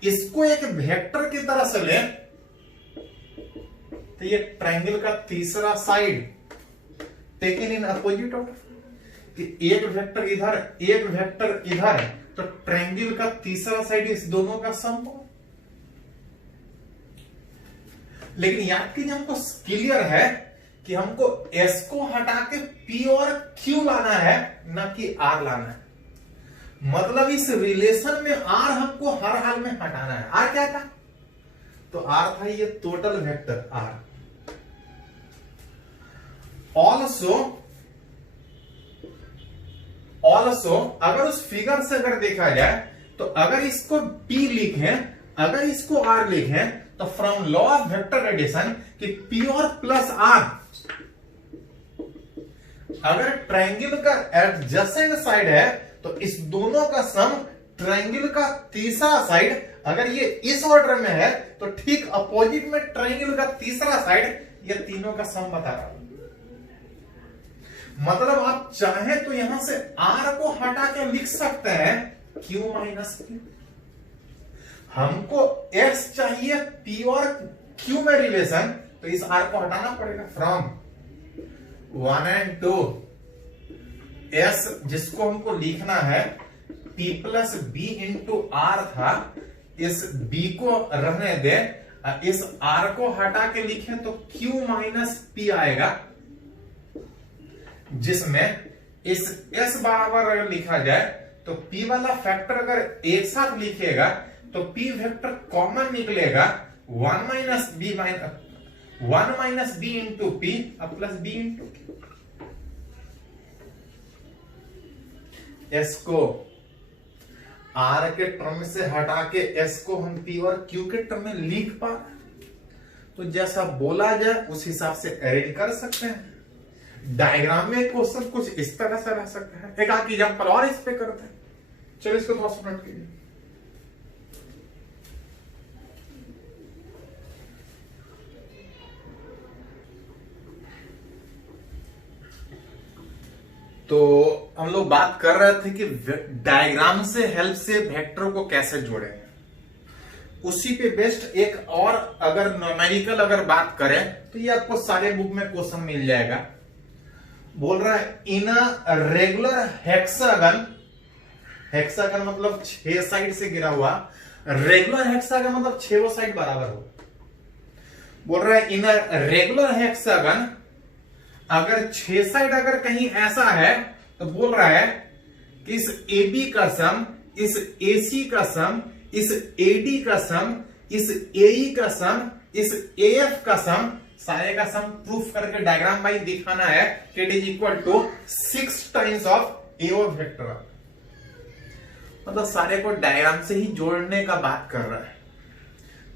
इसको एक वेक्टर की तरह से ले, तो ये ट्रायंगल का तीसरा side taken in opposite order, कि एक वेक्टर इधर एक वेक्टर इधर, तो ट्रायंगल का तीसरा साइड इस दोनों का सम हो। लेकिन याद कीजिए हमको क्लियर है कि हमको S को हटा के P और Q लाना है, ना कि R लाना है। मतलब इस रिलेशन में R हमको हर हाल में हटाना है। R क्या था? तो R था ये टोटल वेक्टर R। ऑल्सो अगर उस फिगर से अगर देखा जाए, तो अगर इसको P लिखें, अगर इसको R लिखें, तो from law of vector addition कि P और प्लस R, अगर ट्रायंगल का एडजेसेंट साइड है तो इस दोनों का सम ट्रायंगल का तीसरा साइड, अगर ये इस ऑर्डर में है तो ठीक अपोजिट में ट्रायंगल का तीसरा साइड, ये तीनों का सम बता रहा हूं। मतलब आप चाहे तो यहां से R को हटा के लिख सकते हैं Q माइनस Q। हमको X चाहिए P और Q में रिलेशन, तो इस R को हटाना पड़ेगा फ्रॉम 1 and 2 S, जिसको हमको लिखना है P plus B into R था, इस B को रहने दे, इस R को हटा के लिखें तो Q माइनस P आएगा, जिसमें इस S बराबर अगर लिखा जाए तो P वाला फैक्टर अगर एक साथ लिखेगा तो P वेक्टर कॉमन निकलेगा, 1 minus B into P plus B into Q। S को R के टर्म से हटा के S को हम P और Q के टर्म में लिख पा, तो जैसा बोला जाए उस हिसाब से अरेंज कर सकते हैं। डायग्राम में क्वेश्चन कुछ इस तरह से रह सकता है। एक आध एग्जांपल और इस पे करते हैं, चलो इसको थोड़ा सा नोट कीजिए। तो हम लोग बात कर रहे थे कि डायग्राम से हेल्प से वेक्टर को कैसे जोड़ें। उसी पे बेस्ड एक और अगर न्यूमेरिकल अगर बात करें तो ये आपको सारे बुक में क्वेश्चन मिल जाएगा। बोल रहा है इन अ रेगुलर हेक्सागन, हेक्सागन मतलब 6 साइड से गिरा हुआ, रेगुलर हेक्सागन मतलब 6 साइड बराबर हो। बोल रहा है इन अ रेगुलर हेक्सागन, अगर 6 साइड अगर कहीं ऐसा है तो बोल रहा है कि इस AB का सम, इस AC का सम, इस AD का सम, इस AE का सम, इस AF का सम, सारे का सम प्रूफ करके डायग्राम बाई दिखाना है कि it is equal to 6 times of AO vector. मतलब सारे को डायग्राम से ही जोड़ने का बात कर रहा है।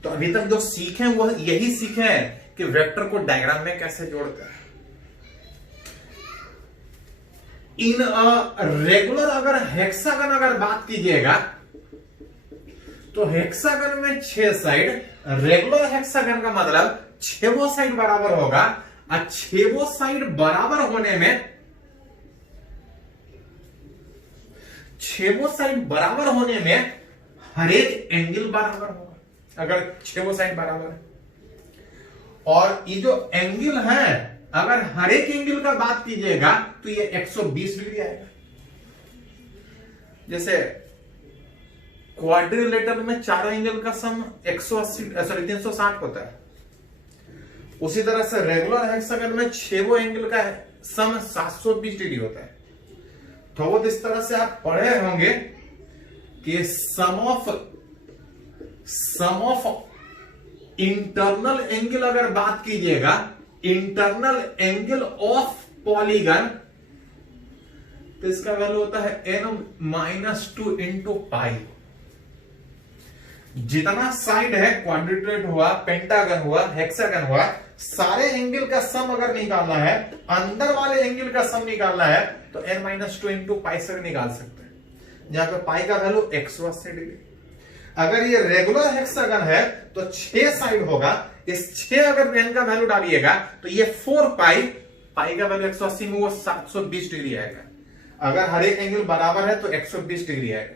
तो अभी तक जो सीखे वो यही सीखे हैं कि वेक्टर को डायग्राम में कैसे जोड़ते हैं। इन रेगुलर अगर हेक्सागन अगर बात कीजिएगा तो हेक्सागन में 6 साइड, रेगुलर हेक्सागन का मतलब 6 साइड बराबर होगा, और 6 साइड बराबर होने में, 6 साइड बराबर होने में हर एक एंगल बराबर होगा अगर 6 साइड बराबर है। और ये जो एंगल है अगर हर एक एंगल का बात कीजिएगा तो ये 120 डिग्री आएगा। जैसे क्वाड्रिलेटरल में 4 एंगल का सम 360 होता है, उसी तरह से रेगुलर हेक्सागन में 6 एंगल का सम 720 डिग्री होता है। तो वो इस तरह से आप पढ़े होंगे कि सम ऑफ इंटरनल एंगल अगर बात कीजिएगा, इंटरनल एंगल ऑफ पॉलीगन, तो इसका वैल्यू होता है n-2 इंटू पाई। जितना साइड है, क्वाड्रिलेटरल हुआ, पेंटागन हुआ, हेक्सागन हुआ, सारे एंगल का सम अगर निकालना है, अंदर वाले एंगल का सम निकालना है, तो n-2 इंटू पाई से निकाल सकते हैं, जहां पे पाई का वैल्यू 180 डिग्री। अगर ये रेगुलर हेक्सागन है तो 6 साइड होगा, इस 6 अगर n का वैल्यू डालिएगा तो ये 4 पाई, पाई का वैल्यू 180 में वो 720 डिग्री आएगा। अगर हर एक एंगल बराबर है तो 120 डिग्री आएगा।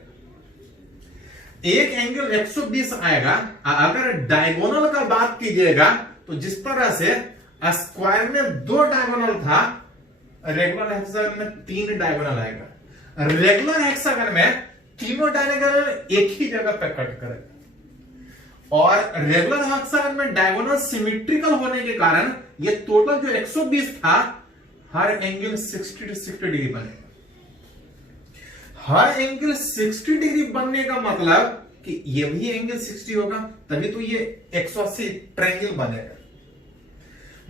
एक एंगल 120 आएगा। अगर डायगोनल का बात कीजिएगा तो जिस तरह से स्क्वायर में 2 डायगोनल था, रेगुलर हेक्सागन में 3 डायगोनल आएगा। रेगुलर हेक्सागन में तीनों डायगोनल एक ही जगह पे कट करेगा और रेगुलर हेक्सागन में डायगोनल सिमेट्रिकल होने के कारण ये टोटल जो 120 था, हर एंगल 60 to 60 डिग्री बनेगा। हर एंगल 60 डिग्री बनने का मतलब कि ये भी एंगल 60 होगा, तभी तो ये 180 ट्रायंगल बनेगा।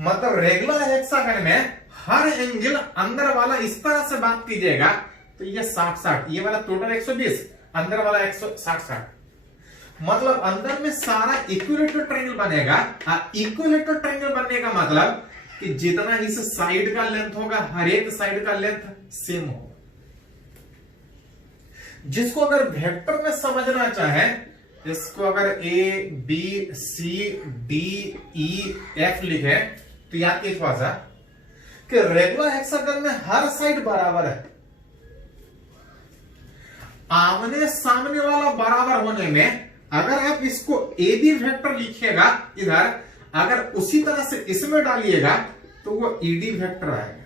मतलब रेगुलर हेक्सागन में हर एंगल अंदर वाला इस तरह से बात कीजिएगा तो ये 60-60, ये वाला टोटल 120, अंदर वाला 160-60, मतलब अंदर में सारा इक्विलेटरल ट्रायंगल बनेगा। इक्विलेटरल ट्रायंगल बनने का मतलब कि जितना इस साइड का लेंथ होगा, हर एक साइड का लेंथ सेम होगा। जिसको अगर वेक्टर में समझना चाहे, इसको अगर A B C D E F लिखे तो याद कीजिए भाषा कि रेगुलर हेक्सागन में हर साइड बराबर है। आमने सामने वाला बराबर होने में अगर आप इसको ए बी वेक्टर लिखिएगा इधर, अगर उसी तरह से इसमें डालिएगा तो वो ईडी वेक्टर आएगा।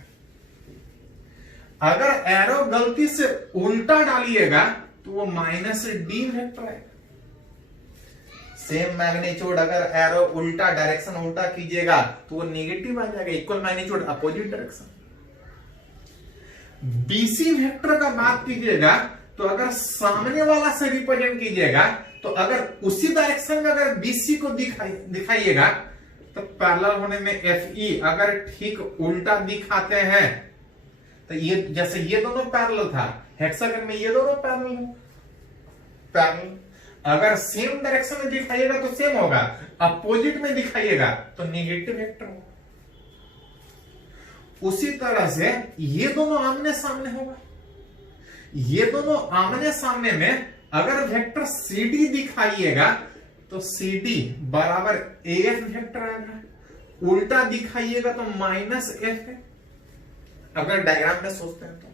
अगर एरो गलती से उल्टा डालिएगा तो वो माइनस डी वेक्टर आएगा। सेम मैग्नीट्यूड अगर एरो उल्टा डायरेक्शन उल्टा कीजिएगा तो वो नेगेटिव आ जाएगा। Equal magnitude opposite direction. BC vector का बात कीजिएगा तो अगर सामने वाला से रिप्रेजेंट कीजिएगा तो अगर उसी डायरेक्शन में अगर बीसी को दिखाइएगा तो पैरेलल होने में एफ ई अगर ठीक उल्टा दिखाते हैं तो ये जैसे ये दोनों पैरेलल था, हेक्सागन में ये दोनों पैरेलल। अगर सेम डायरेक्शन में दिखाइएगा तो सेम होगा, अपोजिट में दिखाइएगा तो नेगेटिव वेक्टर होगा। उसी तरह से ये दोनों आमने सामने होगा। ये दोनों आमने सामने में अगर वेक्टर CD दिखाइएगा तो CD बराबर AF वेक्टर आएगा। उल्टा दिखाइएगा तो माइनस F है। अगर डायग्राम में सोचते हैं तो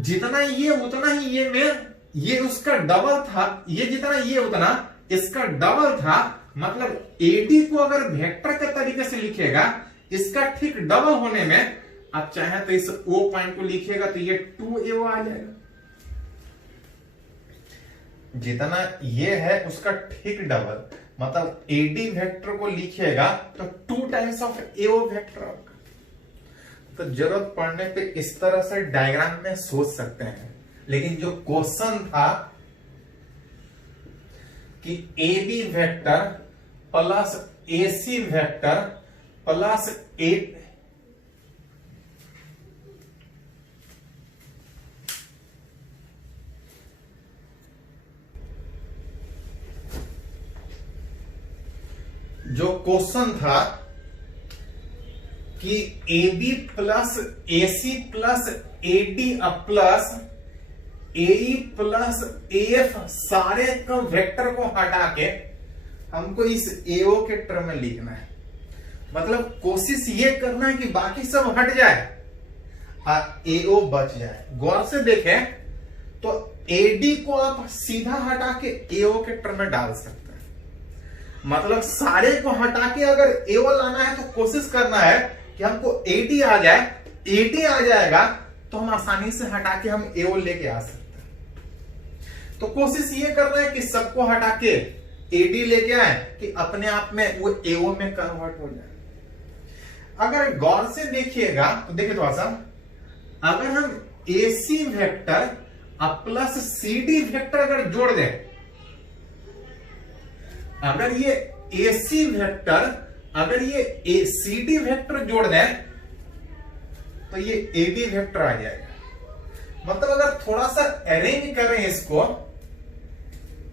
जितना ये उतना ही ये में ये उसका डबल था, ये जितना ये उतना इसका डबल था। मतलब AD को अगर वेक्टर के तरीके से लिखिएगा, इसका ठीक डबल होने में आप चाहें तो इस O पॉइंट को लिखिएगा तो ये 2AO आ जाएगा। जितना ये है उसका ठीक डबल, मतलब AD वेक्टर को लिखिएगा तो 2 टाइम्स ऑफ AO वेक्टर होगा। तो जरूरत पड़ने पे इस तरह से डायग्राम में सोच सकते हैं। लेकिन जो क्वेश्चन था कि AB vector plus AC vector plus A जो क्वेश्चन था कि AB plus AC plus AD plus AE plus AF सारे का वेक्टर को हटा के हमको इस AO के टर्म में लिखना है। मतलब कोशिश ये करना है कि बाकी सब हट जाए और AO बच जाए। गौर से देखें तो AD को आप सीधा हटा के AO के टर्म में डाल सकते हैं। मतलब सारे को हटा के अगर AO लाना है तो कोशिश करना है कि हमको AD आ जाए। AD आ जाएगा तो हम आसानी से हटा के हम AO लेके आ सकते हैं। तो कोशिश ये करना है कि सबको हटा के AD लेके आए कि अपने आप में वो AO में कन्वर्ट हो जाए। अगर गौर से देखिएगा तो देखिए थोड़ा सा, अगर हम AC vector plus CD vector अगर जोड़ दें, अगर ये AC वेक्टर अगर ये CD वेक्टर जोड़ दें तो ये AB वेक्टर आ जाएगा। मतलब अगर थोड़ा सा अरेंज करें इसको,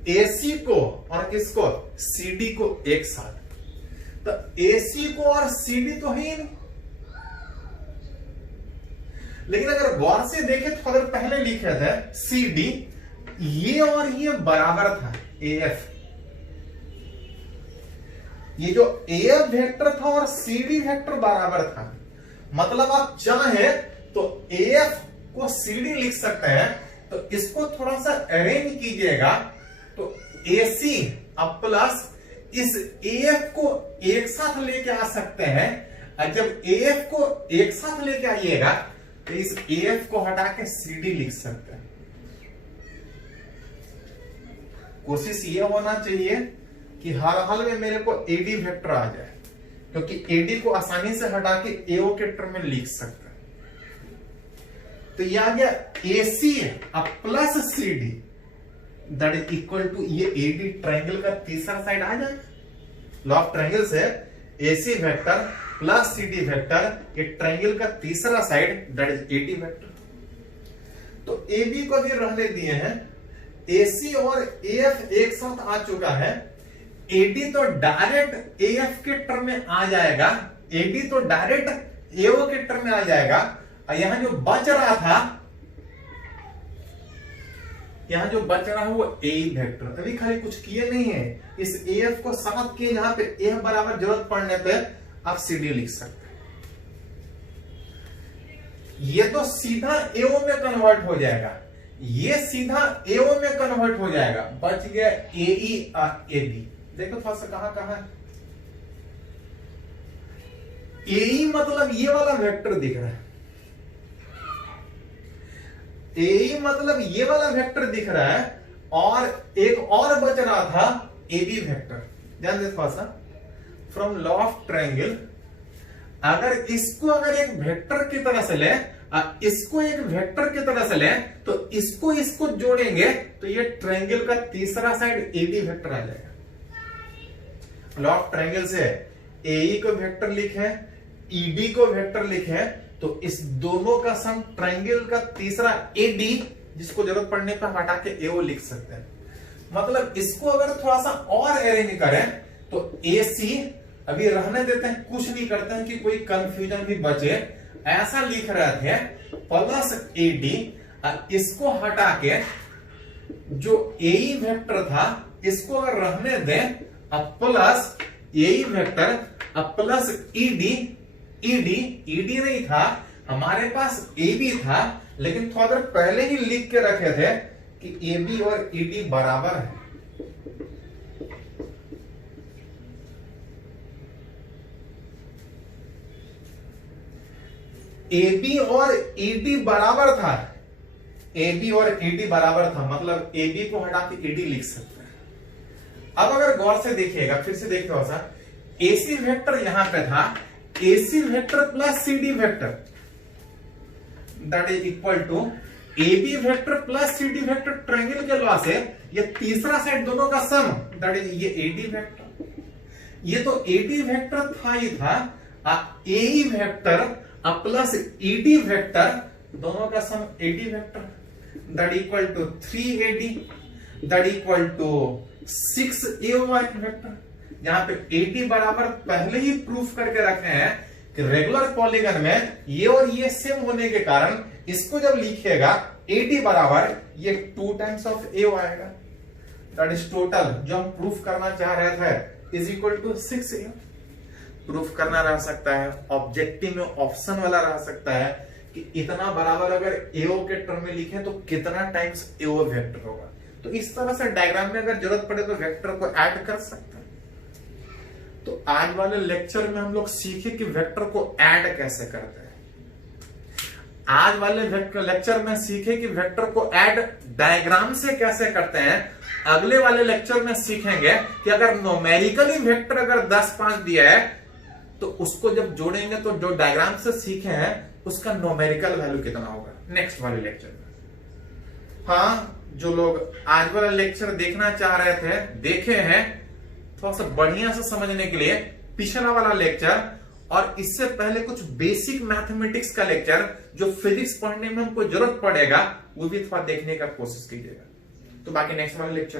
AC को और इसको CD को एक साथ, तो AC को और CD तो है ही नहीं। लेकिन अगर गौर से देखें तो अगर पहले लिखे थे CD, ये और ये बराबर था AF, ये जो AF वेक्टर था और CD वेक्टर बराबर था, मतलब आप चाहे तो AF को CD लिख सकते हैं, तो इसको थोड़ा सा अरेंज कीजिएगा तो AC अब प्लस इस AF को एक साथ लेके आ सकते हैं। और जब AF को एक साथ लेके आइएगा तो इस AF को हटा के CD लिख सकते हैं। कोशिश ये होना चाहिए कि हर हाल में मेरे को AD वेक्टर आ जाए, क्योंकि AD को आसानी से हटा के AO के टर्म में लिख सकते हैं। तो ये आ गया AC अब plus CD that is equal to ये AD ट्रायंगल का तीसरा साइड आ जाए। लॉ ऑफ ट्रायंगल से AC vector plus CD vector ये ट्रायंगल का तीसरा side that is AD vector. तो AB को भी रहने दिए हैं, AC और AF एक साथ आ चुका है। AD तो डायरेक्ट AF के टर्म में आ जाएगा, AD तो डायरेक्ट AO के टर्म में आ जाएगा। और यहां जो बच रहा था, यहां जो बच रहा है वो AE वेक्टर। अभी खाली कुछ किए नहीं है, इस AF को साथ किए, जहां पे AF बराबर जरूरत पड़ने पे आप CD लिख सकते हैं। ये तो सीधा AO में कन्वर्ट हो जाएगा, ये सीधा AO में कन्वर्ट हो जाएगा। बच गया AE और AB। देखो थोड़ा सा कहां कहां AE मतलब ये वाला वेक्टर दिख रहा है, AE मतलब ये वाला वेक्टर दिख रहा है, और एक और बच रहा था AB वेक्टर। ध्यान दे थोड़ा सा, फ्रॉम लॉ ऑफ ट्रायंगल अगर इसको अगर एक वेक्टर की तरह से ले, इसको एक वेक्टर की तरह से ले, तो इसको जोड़ेंगे तो ये ट्रायंगल का तीसरा साइड AB वेक्टर आ जाएगा। लॉ ऑफ ट्रायंगल से AE को वेक्टर लिखे, ED को वेक्टर लिखे, तो इस दोनों का सम ट्रायंगल का तीसरा AD, जिसको जरूरत पड़ने पर हटा के AO लिख सकते हैं। मतलब इसको अगर थोड़ा सा और अरेंज करें तो AC अभी रहने देते हैं, कुछ नहीं करते हैं कि कोई कंफ्यूजन भी बचे, ऐसा लिख रहे थे प्लस AD, इसको हटा के जो AE वेक्टर था इसको अगर रहने दें, अब प्लस AE वेक्टर अब प्लस ED नहीं था हमारे पास, AB था, लेकिन थोड़ा देर पहले ही लिख के रखे थे कि AB और ED बराबर है। AB और ED बराबर था, AB और ED बराबर था, मतलब AB को हटा के ED लिख सकते हैं। अब अगर गौर से देखिएगा, फिर से देखिए सा, AC वेक्टर यहां पे था, AC vector plus CD vector that is equal to AB vector plus CD vector triangle के लॉ से ये तीसरा साइड दोनों का सम दैट इज ये AD वेक्टर। ये तो AD वेक्टर था ही था, AE vector plus ED vector दोनों का sum AD vector that equal to 3AD that equal to 6AY vector. यहां पे AD बराबर पहले ही प्रूफ करके रखे हैं कि रेगुलर पॉलीगन में ये और ये सेम होने के कारण इसको जब लिखिएगा AD बराबर ये 2 टाइम्स ऑफ AO आएगा, दैट इज टोटल जो हम प्रूफ करना चाह रहे थे is equal to 6AO। Proof करना रह सकता है, ऑब्जेक्टिव में ऑप्शन वाला रह सकता है कि इतना बराबर अगर AO के टर्म में लिखें तो कितना टाइम्स AO वेक्टर होगा। तो इस तरह से डायग्राम में अगर जरूरत पड़े तो वेक्टर को ऐड कर सकते हैं। तो आज वाले लेक्चर में हम लोग सीखे कि वेक्टर को ऐड कैसे करते हैं। आज वाले लेक्चर में सीखे कि वेक्टर को ऐड डायग्राम से कैसे करते हैं। अगले वाले लेक्चर में सीखेंगे कि अगर न्यूमेरिकली वेक्टर अगर 10 5 दिया है तो उसको जब जोड़ेंगे तो जो डायग्राम से सीखे हैं उसका न्यूमेरिकल वैल्यू कितना होगा, नेक्स्ट वाले लेक्चर में। हाँ, जो लोग आज वाला लेक्चर देखना चाह रहे थे देखे हैं, थोड़ा सा बढ़िया से समझने के लिए पिछला वाला लेक्चर और इससे पहले कुछ बेसिक मैथमेटिक्स का लेक्चर जो फिजिक्स पढ़ने में हमको जरूरत पड़ेगा वो भी थोड़ा देखने का कोशिश कीजिएगा। तो बाकी नेक्स्ट वाले लेक्चर